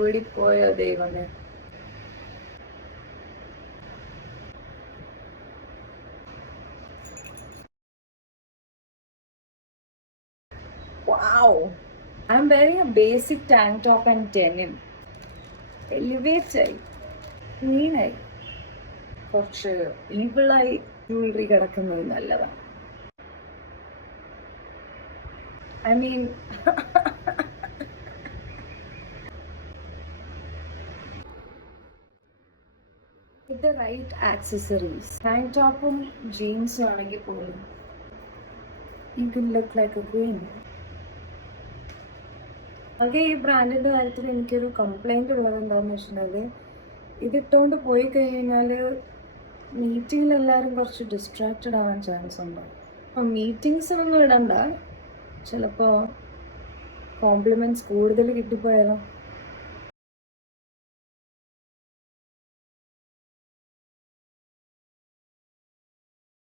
ഊടിപ്പോയോ ദൈവമേ. Wow! I'm wearing a basic tank top and denim. Elevates ആയി, ക്ലീനായി. കുറച്ച് ഈവിളായി jewellery കിടക്കുന്നത് നല്ലതാണ്. I mean, with the right accessories, tank topും ജീൻസും ആണെങ്കിൽ പോലും you can look like a queen. ആകെ ഈ ബ്രാൻഡിൻ്റെ കാര്യത്തിൽ എനിക്കൊരു കംപ്ലൈൻറ്റ് ഉള്ളത് എന്താണെന്ന് വെച്ചിട്ടുണ്ടെങ്കിൽ, ഇതിട്ടുകൊണ്ട് പോയി കഴിഞ്ഞാൽ മീറ്റിങ്ങിലെല്ലാവരും കുറച്ച് ഡിസ്ട്രാക്റ്റഡ് ആവാൻ ചാൻസ് ഉണ്ട്. അപ്പോൾ മീറ്റിങ്സിനൊന്നും ഇടണ്ട, ചിലപ്പോൾ കോംപ്ലിമെൻറ്റ്സ് കൂടുതൽ കിട്ടിപ്പോയാലോ.